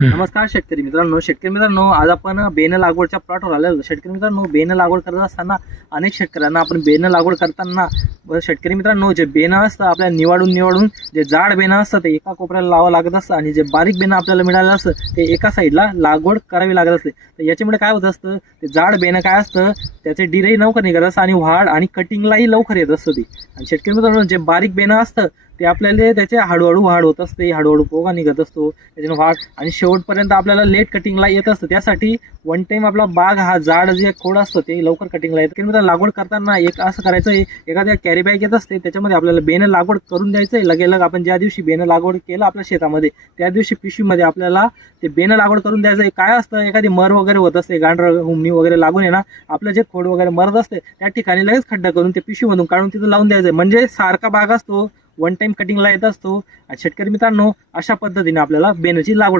नमस्कार शेतकरी मित्रांनो. शेतकरी मित्रांनो आज आपण बेन लागवडच्या प्लॉटवर आलेलो. शेतकरी मित्रांनो बेन लागवड करत असताना अनेक शेतकऱ्यांना आपण बेन लागवड करताना शेतकरी मित्रांनो जे बेनं असतं आपल्याला निवडून निवडून जे जाड बेनं असतं ते एका कोपऱ्याला लावावं लागत असतं आणि जे बारीक बेनं आपल्याला मिळालं असतं ते एका साईडला लागवड करावी लागत असते. तर याच्यामुळे काय होत असतं ते जाड बेनं काय असतं त्याचे डिरेही लवकर निघत असतं आणि वाढ आणि कटिंगलाही लवकर येत असतं ते. आणि शेतकरी मित्रांनो जे बारीक बेनं असतं ते आपल्याला त्याचे हळूहळू वाढ होत असते हळूहळू पोगा निघत असतो त्याच्यानं वाढ. आणि शेवटपर्यंत आपल्याला लेट कटिंगला येत असतं. त्यासाठी वन टाईम आपला बाग हा जाड जे खोड असतं ते लवकर कटिंगला येतं. किंवा लागवड करताना एक असं करायचं आहे एखाद्या कॅरी बॅग येत असते त्याच्यामध्ये आपल्याला बेनं लागवड करून द्यायचं आहे लगेलग आपण ज्या दिवशी बेनं लागवड केलं आपल्या शेतामध्ये त्या दिवशी पिशवीमध्ये आपल्याला ते बेनं लागवड करून द्यायचं आहे काय असतं एखादी मर वगैरे होत असते गांढर हुमणी वगैरे लागून आहे ना आपलं जे खोड वगैरे मरत असते त्या ठिकाणी लगेच खड्डा करून ते पिशवीमधून काढून तिथं लावून द्यायचं आहे म्हणजे सारखा बाग असतो वन टाइम कटिंगला येत असतो. आणि शेतकरी मित्रांनो अशा पद्धतीने आपल्याला बेनची लागवड